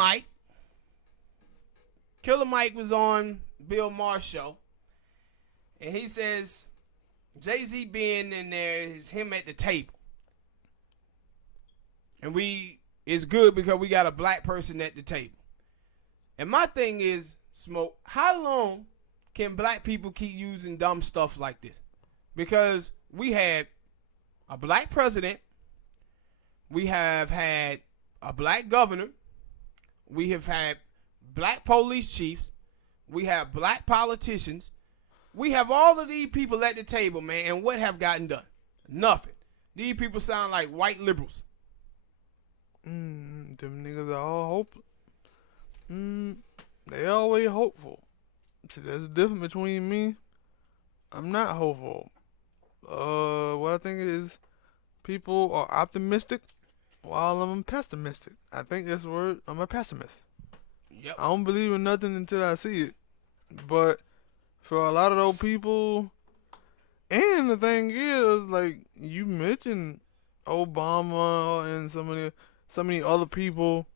Mike. Killer Mike was on Bill Maher's show, and he says Jay-Z being in there is him at the table. And it's good because we got a black person at the table. And my thing is, Smoke, how long can black people keep using dumb stuff like this? Because we had a black president, we have had a black governor, we have had black police chiefs, we have black politicians, we have all of these people at the table, man, and what have gotten done? Nothing. These people sound like white liberals. Them niggas are all hopeless. They always hopeful. See, there's a difference between me. I'm not hopeful. What I think is people are optimistic while I'm pessimistic. I think that's the word. I'm a pessimist. Yep. I don't believe in nothing until I see it. But for a lot of those people, and the thing is, like you mentioned Obama and some of the other people,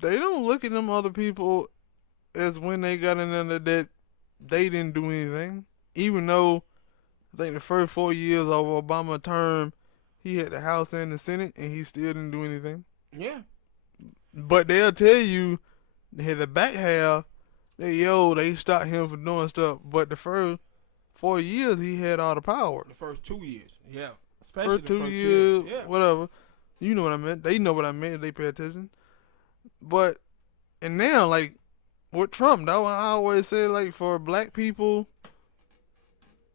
they don't look at them other people as when they got in there that they didn't do anything. Even though I think the first 4 years of Obama's term, he had the House and the Senate, and he still didn't do anything. Yeah. But they'll tell you, they had the back half, they stopped him from doing stuff. But the first 4 years, he had all the power. The first 2 years, yeah. Especially First 2 years, yeah. whatever. You know what I meant. They know what I meant. They pay attention. But, and now, like, with Trump, that's why I always say, like, for black people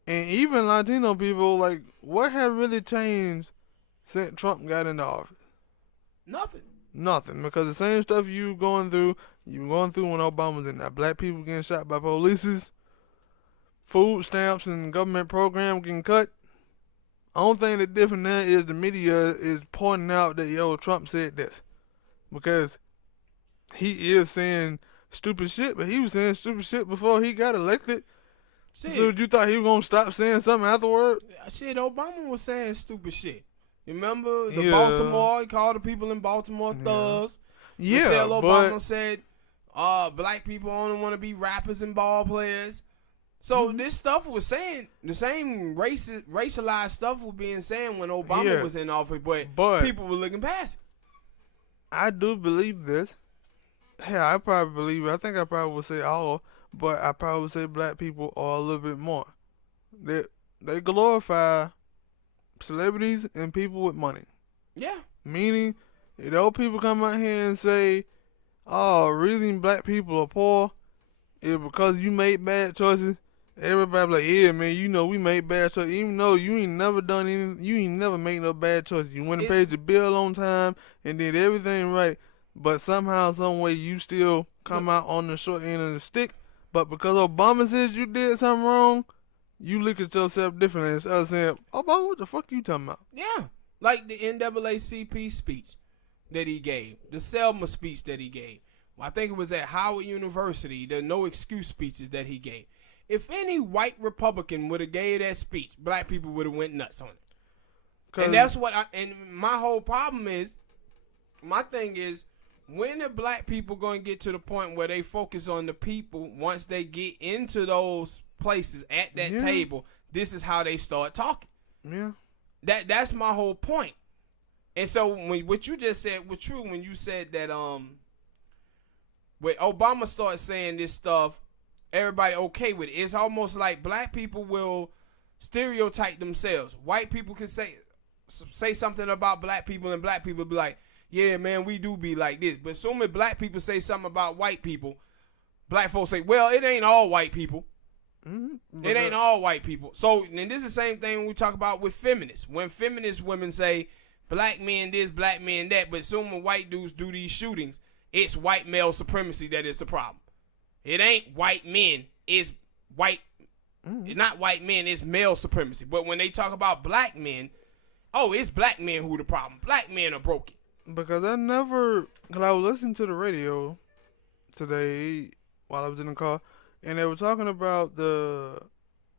and even Latino people, like, what have really changed since Trump got into office? Nothing. Because the same stuff you were going through when Obama was in there. Black people getting shot by police, food stamps and government programs getting cut. Only thing that's different now is the media is pointing out that, Trump said this. Because he is saying stupid shit, but he was saying stupid shit before he got elected. Shit. So you thought he was going to stop saying something afterward? Shit, Obama was saying stupid shit. You remember Baltimore? He called the people in Baltimore thugs. Yeah, Michelle Obama said black people only want to be rappers and ball players. So this stuff was saying, the same racialized stuff was being said when Obama was in office, but people were looking past it. I do believe this. Hell, I probably believe it. I think I probably would say all, but I probably would say black people are a little bit more. They glorify celebrities and people with money. Yeah. Meaning, if those people come out here and say, oh, reason black people are poor is because you made bad choices, everybody like, yeah, man, we made bad choices. Even though you ain't never done anything, you ain't never made no bad choices. You went and paid your bill on time and did everything right. But somehow, some way, you still come out on the short end of the stick. But because Obama says you did something wrong, you look at yourself differently instead of saying, Obama, what the fuck you talking about? Yeah. Like the NAACP speech that he gave, the Selma speech that he gave. I think it was at Howard University, the no excuse speeches that he gave. If any white Republican would have gave that speech, black people would have went nuts on it. And that's what and my whole problem is, my thing is, when are black people going to get to the point where they focus on the people once they get into those places at that table? This is how they start talking. Yeah. That's my whole point. And so what you just said was true when you said that when Obama started saying this stuff, everybody okay with it. It's almost like black people will stereotype themselves. White people can say something about black people, and black people be like, yeah, man, we do be like this. But as soon as black people say something about white people, black folks say, well, it ain't all white people. Mm-hmm. It ain't all white people. So, and this is the same thing we talk about with feminists. When feminist women say, black men this, black men that, but as soon as white dudes do these shootings, it's white male supremacy that is the problem. It ain't white men, it's white, not white men, it's male supremacy. But when they talk about black men, it's black men who the problem. Black men are broken. Because because I was listening to the radio today while I was in the car, and they were talking about the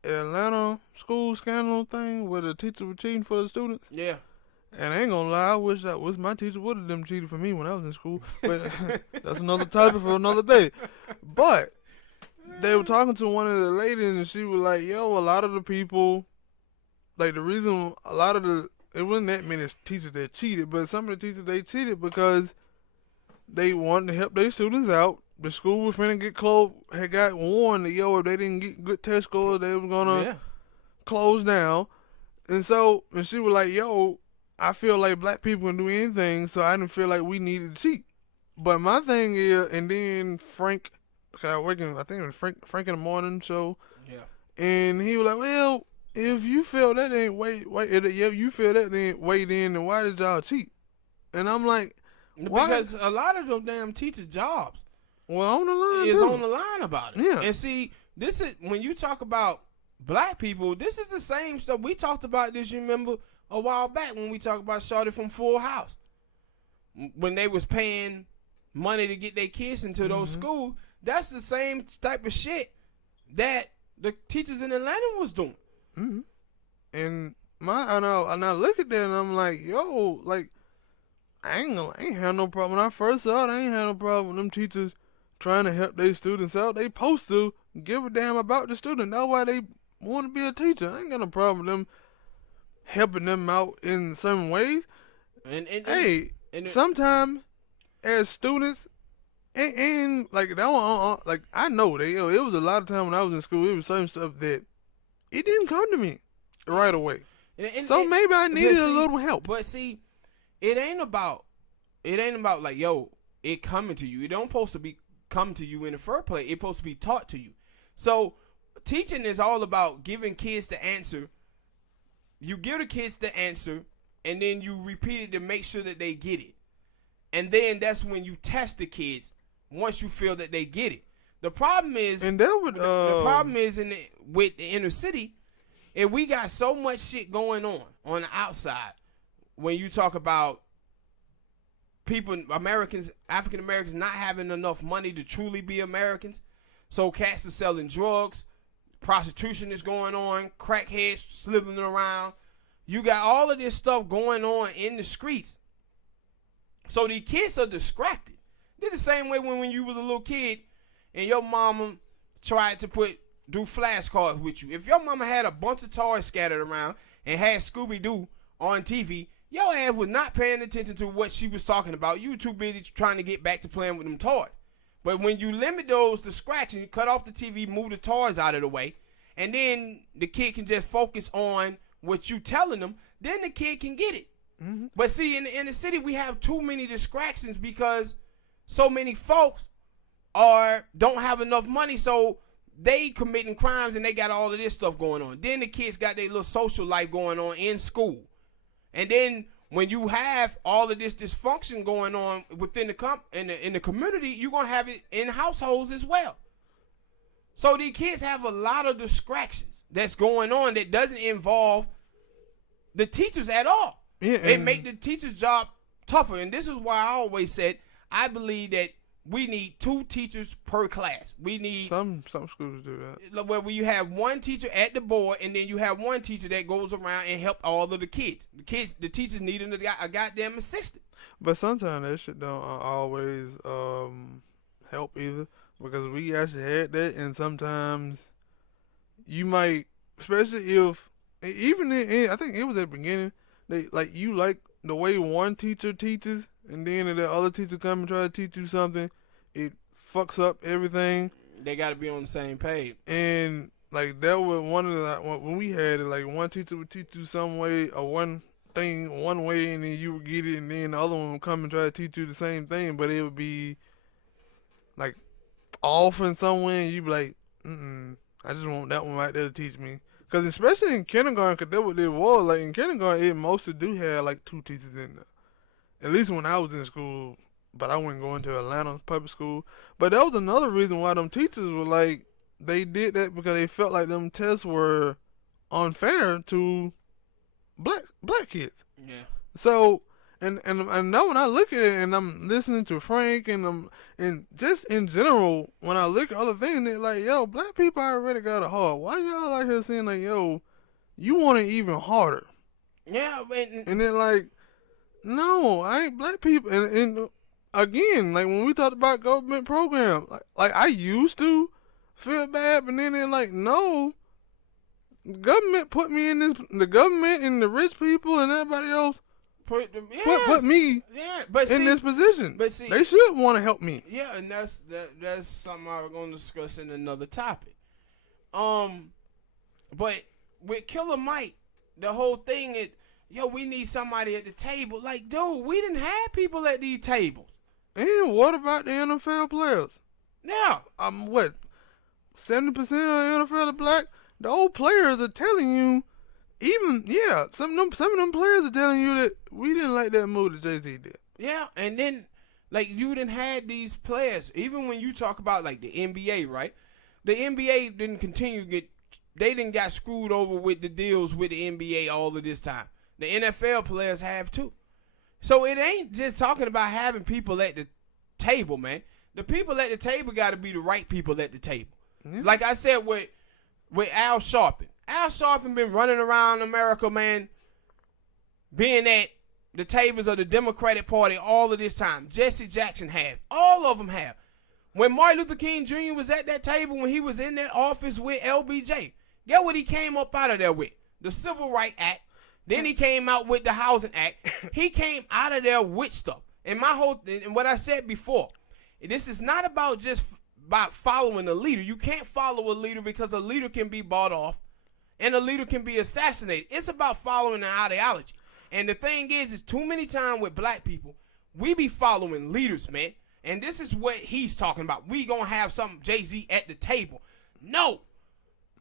Atlanta school scandal thing where the teacher was cheating for the students. Yeah. And I ain't gonna lie, I wish my teacher would have them cheated for me when I was in school. But that's another topic for another day. But they were talking to one of the ladies, and she was like, "Yo, a lot of the people, like the reason a lot of the it wasn't that many teachers that cheated, but some of the teachers they cheated because they wanted to help their students out. The school was finna get closed, had got warned that if they didn't get good test scores, they were gonna close down. And she was like, yo, I feel like black people can do anything, so I didn't feel like we needed to cheat. But my thing is, and then Frank, I was working, I think it was Frank in the morning show. Yeah. And he was like, well, if you feel that ain't you feel that ain't way then why did y'all cheat? And I'm like, why? Because a lot of them damn teacher jobs on the line is too. on the line about it. Yeah. And see, this is when you talk about black people, this is the same stuff. We talked about this, you remember, a while back when we talked about Shawty from Full House. When they was paying money to get their kids into those schools, that's the same type of shit that the teachers in Atlanta was doing. Mm-hmm. And I look at that and I'm like, yo, like, I ain't had no problem. When I first saw it, I ain't had no problem with them teachers trying to help their students out. They supposed to give a damn about the student. That's why they want to be a teacher. I ain't got no problem with them helping them out in some ways. Sometimes as students, and like that one, like I know that it was a lot of time when I was in school, it was certain stuff that it didn't come to me right away. So maybe I needed a little help. But see, it ain't about like, yo, it coming to you. It don't supposed to be come to you in the first place. It's supposed to be taught to you. So teaching is all about giving kids the answer. You give the kids the answer, and then you repeat it to make sure that they get it. And then that's when you test the kids once you feel that they get it. The problem is, and that would, the problem is with the inner city, and we got so much shit going on the outside. When you talk about people, Americans, African Americans not having enough money to truly be Americans, so cats are selling drugs, prostitution is going on, crackheads slithering around. You got all of this stuff going on in the streets. So these kids are distracted. They're the same way when you was a little kid and your mama tried to do flashcards with you. If your mama had a bunch of toys scattered around and had Scooby-Doo on TV, your ass was not paying attention to what she was talking about. You were too busy trying to get back to playing with them toys. But when you limit those to scratching, you cut off the TV, move the toys out of the way, and then the kid can just focus on what you telling them, then the kid can get it. Mm-hmm. But see, in the city, we have too many distractions because so many folks don't have enough money, so they committing crimes and they got all of this stuff going on. Then the kids got their little social life going on in school. And then when you have all of this dysfunction going on within in the community, you're going to have it in households as well. So these kids have a lot of distractions that's going on that doesn't involve the teachers at all. Yeah, it make the teacher's job tougher. And this is why I always said I believe that we need 2 teachers per class. We need some schools do that. Where you have one teacher at the board, and then you have one teacher that goes around and help all of the kids. The teachers need a goddamn assistant. But sometimes that shit don't always help either, because we actually had that, and sometimes you might, especially if even I think it was at the beginning, you like the way one teacher teaches, and then the other teacher come and try to teach you something, it fucks up everything. They got to be on the same page. And like that was one of the, when we had it, like one teacher would teach you some way or one thing one way, and then you would get it, and then the other one would come and try to teach you the same thing, but it would be like off in some way, and you'd be like, I just want that one right there to teach me. Because especially in kindergarten, because that's what it was. Like in kindergarten, it mostly do have like 2 teachers in there. At least when I was in school, but I wasn't going to Atlanta public school. But that was another reason why them teachers were like, they did that because they felt like them tests were unfair to black kids. Yeah. So, and now when I look at it and I'm listening to Frank and just in general, when I look at other things, they're like, yo, black people already got it hard. Why y'all out here saying like, yo, you want it even harder? Yeah. And then like, No, I ain't black people. And again, like when we talked about government program, like I used to feel bad, but then they're like, no, the government put me in this. The government and the rich people and everybody else put me but in this position. But see, they should want to help me. Yeah, and that's something I'm gonna discuss in another topic. But with Killer Mike, the whole thing is, we need somebody at the table. Like, dude, we didn't have people at these tables. And what about the NFL players? Now, what 70% of the NFL are black? The old players are telling you, some of them players are telling you that we didn't like that move that Jay-Z did. Yeah, and then, like, you didn't had these players. Even when you talk about, like, the NBA, right? The NBA didn't continue to they didn't got screwed over with the deals with the NBA all of this time. The NFL players have too. So it ain't just talking about having people at the table, man. The people at the table got to be the right people at the table. Mm-hmm. Like I said with Al Sharpton. Al Sharpton been running around America, man, being at the tables of the Democratic Party all of this time. Jesse Jackson has. All of them have. When Martin Luther King Jr. was at that table, when he was in that office with LBJ, get what he came up out of there with? The Civil Rights Act. Then he came out with the Housing Act. He came out of there with stuff. And what I said before, this is not about just about following a leader. You can't follow a leader because a leader can be bought off and a leader can be assassinated. It's about following an ideology. And the thing is too many times with black people, we be following leaders, man. And this is what he's talking about. We gonna have some Jay-Z at the table. No.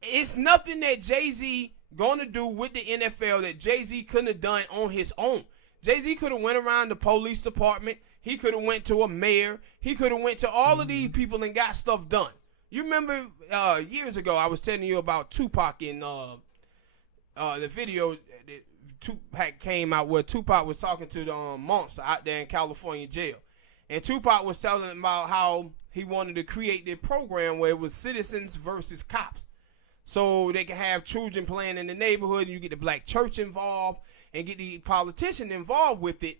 It's nothing that Jay-Z gonna do with the NFL that Jay-Z couldn't have done on his own. Jay-Z could have went around the police department. He could have went to a mayor. He could have went to all of these people and got stuff done. You remember years ago I was telling you about Tupac in the video that Tupac came out where Tupac was talking to the monster out there in California jail. And Tupac was telling him about how he wanted to create this program where it was citizens versus cops. So they can have children playing in the neighborhood and you get the black church involved and get the politician involved with it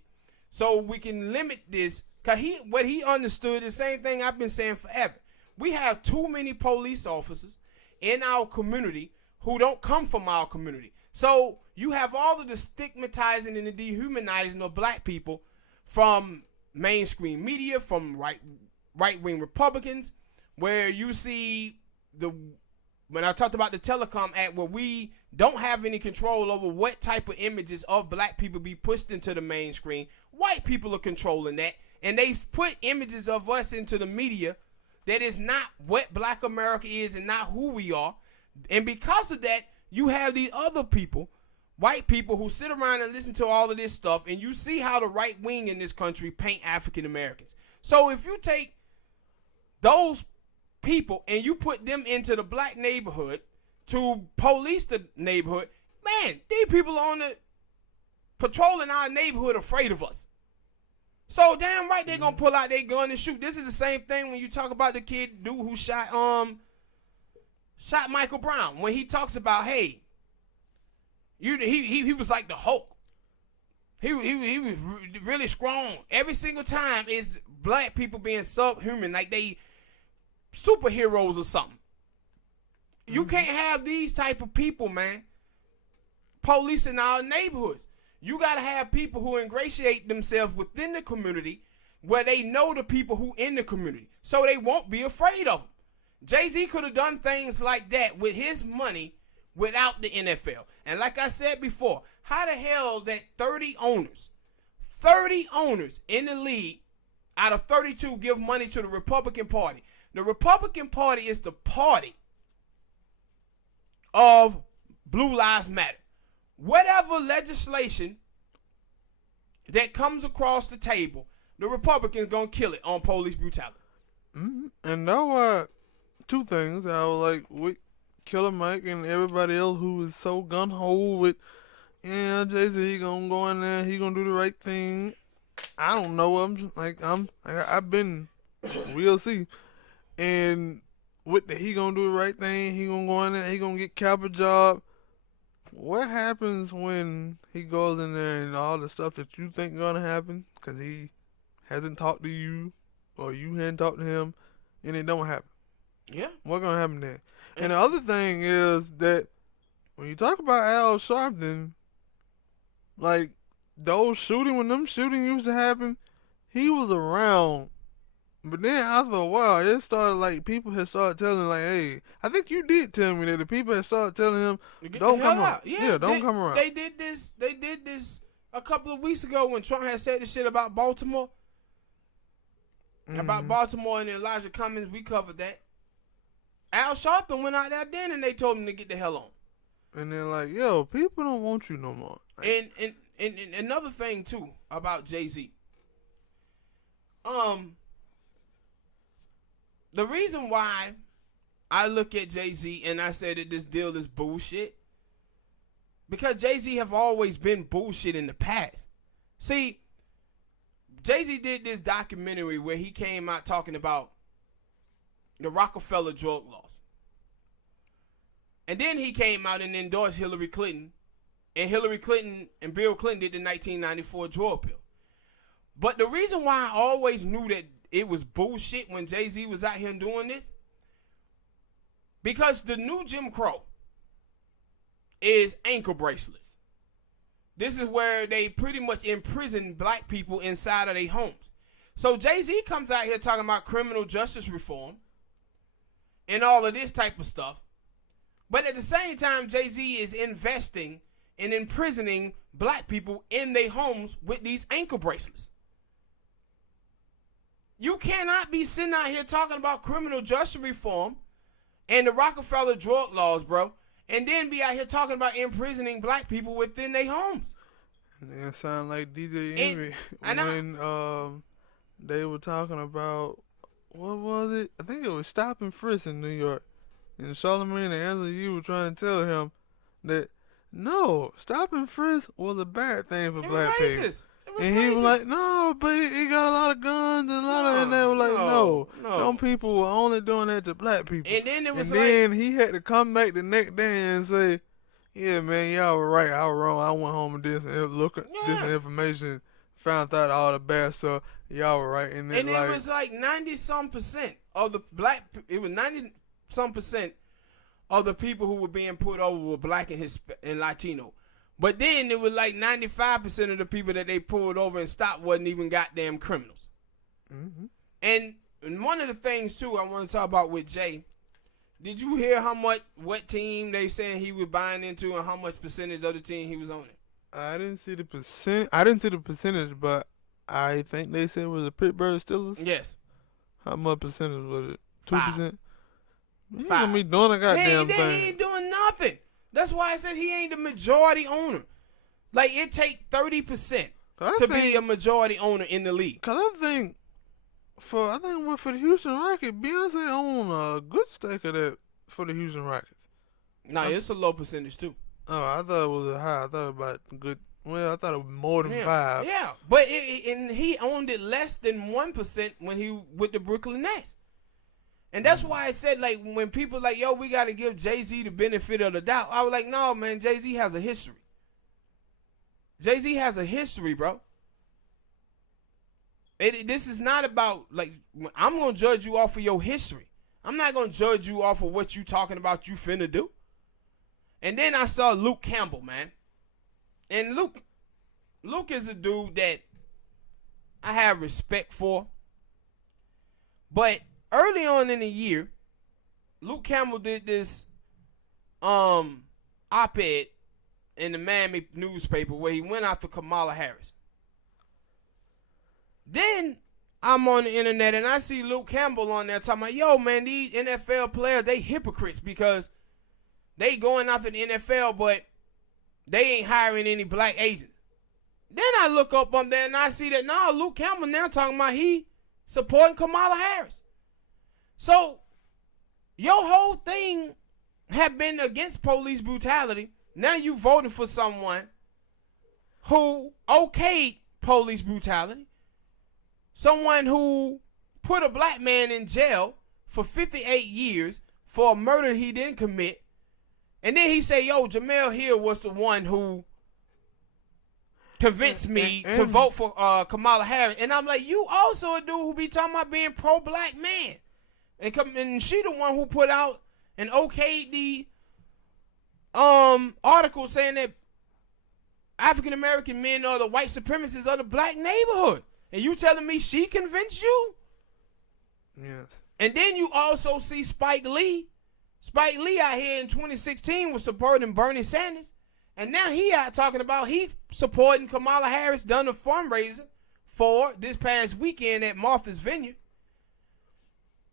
so we can limit this. Because what he understood, the same thing I've been saying forever. We have too many police officers in our community who don't come from our community. So you have all of the stigmatizing and the dehumanizing of black people from mainstream media, from right-wing Republicans, where you see when I talked about the Telecom Act, where we don't have any control over what type of images of black people be pushed into the mainstream. White people are controlling that, and they put images of us into the media that is not what black America is and not who we are. And because of that, you have these other people, white people, who sit around and listen to all of this stuff, and you see how the right wing in this country paint African Americans. So if you take those people and you put them into the black neighborhood to police the neighborhood, man, these people on the patrolling our neighborhood afraid of us. So damn right they're gonna pull out their gun and shoot. This is the same thing when you talk about the dude who shot Michael Brown, when he talks about, hey, he was like the Hulk. He was really strong. Every single time is black people being subhuman, like they superheroes or something. You can't have these type of people, man, policing our neighborhoods. You got to have people who ingratiate themselves within the community where they know the people who in the community, so they won't be afraid of them. Jay-Z could have done things like that with his money without the NFL. And like I said before, how the hell that 30 owners in the league out of 32 give money to the Republican Party? The Republican Party is the party of Blue Lives Matter. Whatever legislation that comes across the table, the Republicans gonna kill it on police brutality. Mm-hmm. And now, two things I would like with Killer Mike and everybody else who is so gun-ho with, Jay-Z, he gonna go in there, he gonna do the right thing. I don't know. I've been, we'll see. And with he gonna do the right thing, he gonna go in there, he gonna get cap a job. what happens when he goes in there and all the stuff that you think gonna happen because he hasn't talked to you or you hadn't talked to him and it don't happen? Yeah. What gonna happen then? And the other thing is that when you talk about Al Sharpton, like when them shooting used to happen, he was around. But then after a while, it started like people had started telling like, hey, I think you did tell me that the people had started telling him, don't come around. Yeah, don't come around. They did this a couple of weeks ago when Trump had said the shit about Baltimore. About Baltimore and Elijah Cummings, we covered that. Al Sharpton went out there then and they told him to get the hell on. And they're like, yo, people don't want you no more. Like, and another thing too about Jay-Z. The reason why I look at Jay-Z and I say that this deal is bullshit, because Jay-Z have always been bullshit in the past. See, Jay-Z did this documentary where he came out talking about the Rockefeller drug laws. And then he came out and endorsed Hillary Clinton. And Hillary Clinton and Bill Clinton did the 1994 drug bill. But the reason why I always knew that it was bullshit when Jay-Z was out here doing this, because the new Jim Crow is ankle bracelets. This is where they pretty much imprison black people inside of their homes. So Jay-Z comes out here talking about criminal justice reform and all of this type of stuff. But at the same time, Jay-Z is investing in imprisoning black people in their homes with these ankle bracelets. You cannot be sitting out here talking about criminal justice reform and the Rockefeller drug laws, bro, and then be out here talking about imprisoning black people within their homes. And it sound like DJ Envy when they were talking about, what was it? I think it was Stop and Frisk in New York. And Charlamagne and Angela Yee were trying to tell him that, no, Stop and Frisk was a bad thing for black people. And he was like, no, but he got a lot of guns and a lot of, and they were like, no, them people were only doing that to black people. And then it was then he had to come back the next day and say, yeah, man, y'all were right, I was wrong. I went home and did this information, found out all the bad stuff. Y'all were right. And it was like 90-some% of the black, it was 90-some% of the people who were being put over were black and Latino. But then it was like 95% of the people that they pulled over and stopped wasn't even goddamn criminals. Mm-hmm. And one of the things, too, I want to talk about with Jay, did you hear what team they saying he was buying into and how much percentage of the team he was owning? I didn't see the percentage, but I think they said it was a Pittsburgh Steelers. Yes. How much percentage was it? 2%? He 5. gonna be doing a goddamn thing. He ain't doing nothing. That's why I said he ain't the majority owner. Like, it take 30% to be a majority owner in the league. Cause I think for the Houston Rockets, Beyonce own a good stake of that for the Houston Rockets. Nah, it's a low percentage too. Oh, I thought it was a high. I thought it was about good. Well, I thought it was more than 5. Yeah, but and he owned it less than 1% when he with the Brooklyn Nets. And that's why I said, like, when people like, yo, we got to give Jay-Z the benefit of the doubt. I was like, no, man, Jay-Z has a history. Jay-Z has a history, bro. This is not about, like, I'm going to judge you off of your history. I'm not going to judge you off of what you talking about you finna do. And then I saw Luke Campbell, man. And Luke is a dude that I have respect for. But early on in the year, Luke Campbell did this op-ed in the Miami newspaper where he went after Kamala Harris. Then I'm on the internet and I see Luke Campbell on there talking about, yo, man, these NFL players, they hypocrites because they going after the NFL, but they ain't hiring any black agents. Then I look up on there and I see that, no, Luke Campbell now talking about he supporting Kamala Harris. So, your whole thing have been against police brutality. Now you voting for someone who okayed police brutality. Someone who put a black man in jail for 58 years for a murder he didn't commit. And then he say, yo, Jamel Hill was the one who convinced me to vote for Kamala Harris. And I'm like, you also a dude who be talking about being pro-black man. And she the one who put out and okayed the article saying that African American men are the white supremacists of the black neighborhood. And you telling me she convinced you? Yes. And then you also see Spike Lee. Spike Lee out here in 2016 was supporting Bernie Sanders. And now he out talking about he supporting Kamala Harris, done a fundraiser for this past weekend at Martha's Vineyard.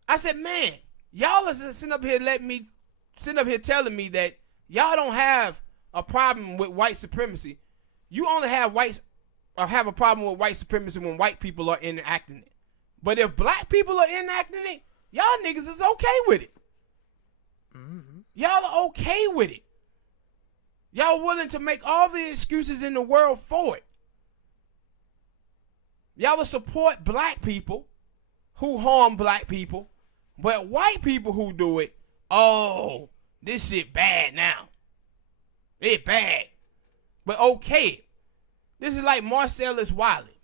I said, man, y'all are sitting up here telling me that y'all don't have a problem with white supremacy. You only have a problem with white supremacy when white people are enacting it. But if black people are enacting it, y'all niggas is okay with it. Mm-hmm. Y'all are okay with it. Y'all willing to make all the excuses in the world for it. Y'all will support black people who harm black people, but white people who do it, oh, this shit bad now. It bad. But okay. This is like Marcellus Wiley.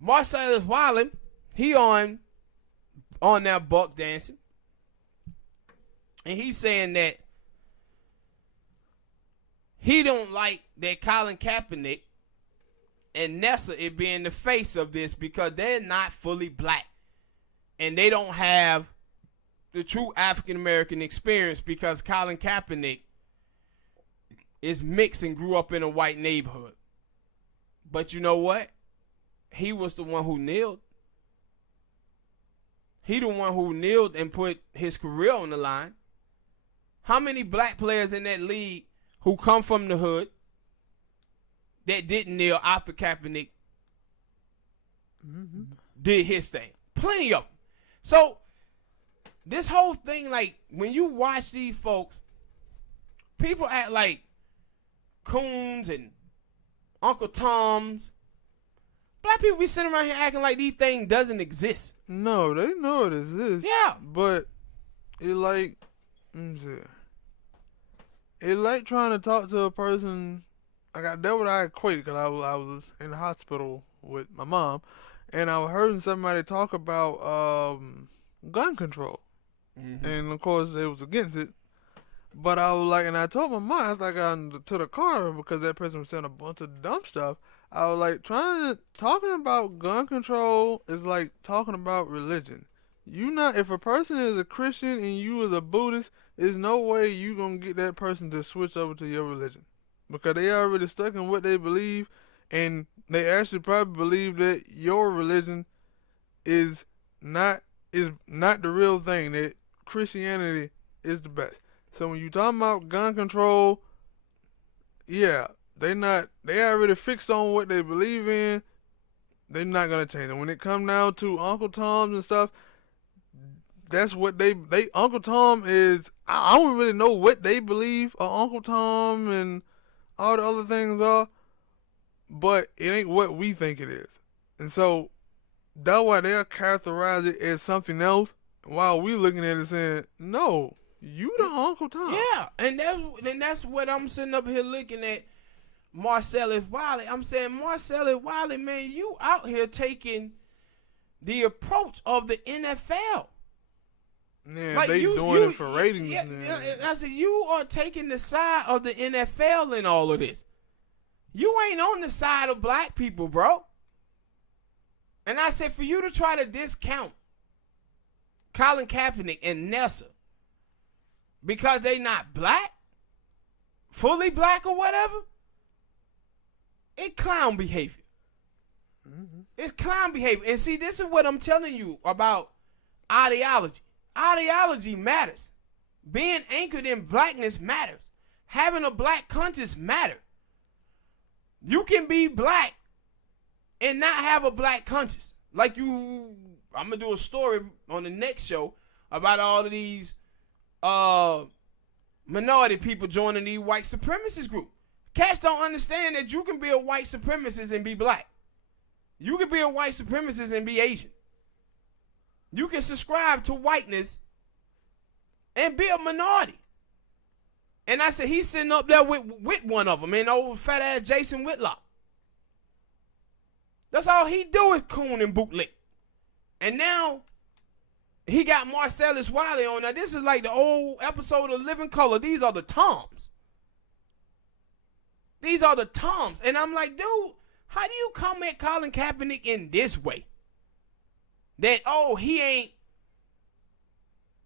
Marcellus Wiley, he on that buck dancing. And he's saying that he don't like that Colin Kaepernick and Nessa is being the face of this because they're not fully black. And they don't have the true African American experience because Colin Kaepernick is mixed and grew up in a white neighborhood. But you know what? He was the one who kneeled. He the one who kneeled and put his career on the line. How many black players in that league who come from the hood that didn't kneel after Kaepernick did his thing? Plenty of them. So this whole thing, like when you watch these folks, people act like Coons and Uncle Toms. Black people be sitting around here acting like these things doesn't exist. No, they know it exists. Yeah. But it like, it like trying to talk to a person. That what I equated because I was in the hospital with my mom, and I was hearing somebody talk about gun control, and of course they was against it. But I was like, and I told my mom after I got into the car because that person was saying a bunch of dumb stuff. I was like, talking about gun control is like talking about religion. If a person is a Christian and you is a Buddhist, there's no way you gonna get that person to switch over to your religion because they already stuck in what they believe, and they actually probably believe that your religion is not the real thing. That Christianity is the best. So when you talking about gun control, yeah, they already fixed on what they believe in. They're not gonna change it. When it come down to Uncle Tom's and stuff, that's what they Uncle Tom is. I don't really know what they believe Uncle Tom and all the other things are, but it ain't what we think it is. And so that's why they'll characterize it as something else while we looking at it saying, no, you the Uncle Tom. Yeah, and that's what I'm sitting up here looking at Marcellus Wiley. I'm saying, Marcellus Wiley, man, you out here taking the approach of the NFL. Yeah, like they doing it for ratings. Yeah, I said, you are taking the side of the NFL in all of this. You ain't on the side of black people, bro. And I said, for you to try to discount Colin Kaepernick and Nessa because they not black, fully black or whatever, it's clown behavior. It's clown behavior. And see, this is what I'm telling you about ideology. Ideology matters. Being anchored in blackness matters. Having a black conscience matters. You can be black and not have a black conscience. Like I'm going to do a story on the next show about all of these minority people joining the white supremacist group. Cats don't understand that you can be a white supremacist and be black. You can be a white supremacist and be Asian. You can subscribe to whiteness and be a minority. And I said, he's sitting up there with one of them, and old fat ass Jason Whitlock. That's all he do is coon and bootlick. And now he got Marcellus Wiley on. Now this is like the old episode of Living Color. These are the Toms. These are the Toms. And I'm like, dude, how do you come at Colin Kaepernick in this way? That, oh, he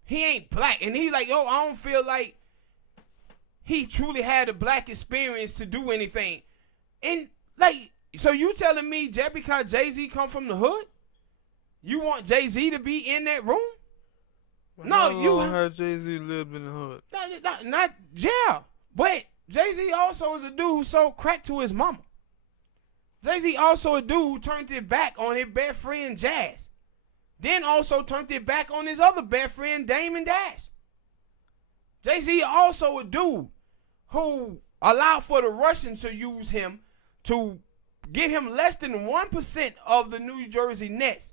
ain't black. And he like, oh, I don't feel like he truly had a black experience to do anything. And like, so you telling me just because Jay-Z come from the hood, you want Jay-Z to be in that room? How long had Jay-Z lived in the hood? Not yeah. But Jay-Z also is a dude who sold crack to his mama. Jay-Z also a dude who turned his back on his best friend Jazz. Then also turned it back on his other best friend Damon Dash. Jay-Z also a dude who allowed for the Russians to use him to give him less than 1% of the New Jersey Nets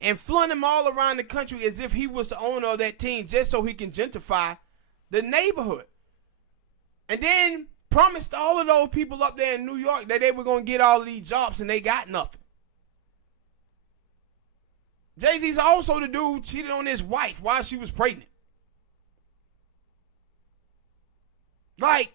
and flaunt him all around the country as if he was the owner of that team just so he can gentrify the neighborhood. And then promised all of those people up there in New York that they were going to get all of these jobs, and they got nothing. Jay-Z's also the dude who cheated on his wife while she was pregnant. Like,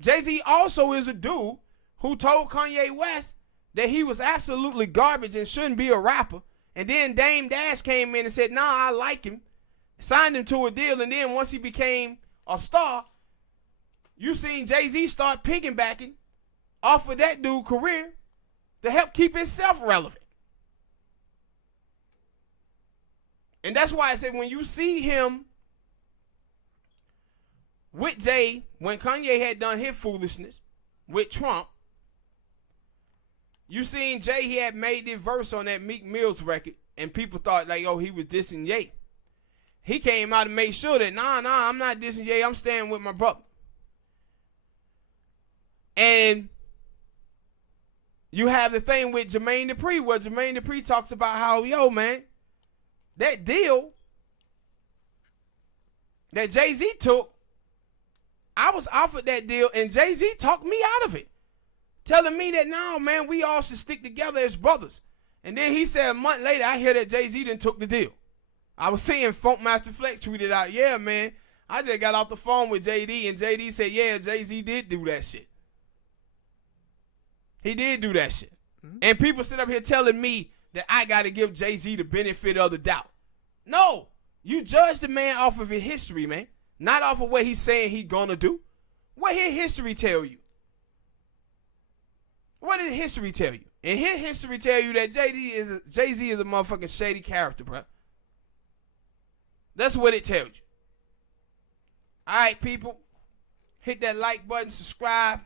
Jay-Z also is a dude who told Kanye West that he was absolutely garbage and shouldn't be a rapper. And then Dame Dash came in and said, nah, I like him. Signed him to a deal, and then once he became a star, you seen Jay-Z start piggybacking off of that dude's career to help keep himself relevant. And that's why I said when you see him with Jay, when Kanye had done his foolishness with Trump, you seen Jay, he had made this verse on that Meek Mill's record, and people thought like, oh, he was dissing Ye. He came out and made sure that, nah, I'm not dissing Ye, I'm staying with my brother. And you have the thing with Jermaine Dupri, where Jermaine Dupri talks about how, yo, man, that deal that Jay-Z took, I was offered that deal, and Jay-Z talked me out of it, telling me that, no, man, we all should stick together as brothers. And then he said a month later, I hear that Jay-Z done took the deal. I was seeing Funkmaster Flex tweeted out, yeah, man, I just got off the phone with JD, and JD said, yeah, Jay-Z did do that shit. He did do that shit. Mm-hmm. And people sit up here telling me that I got to give Jay-Z the benefit of the doubt. No, you judge the man off of his history, man. Not off of what he's saying he gonna do. What his history tell you? What did history tell you? And his history tell you that Jay-Z is a motherfucking shady character, bro. That's what it tells you. All right, people. Hit that like button, subscribe.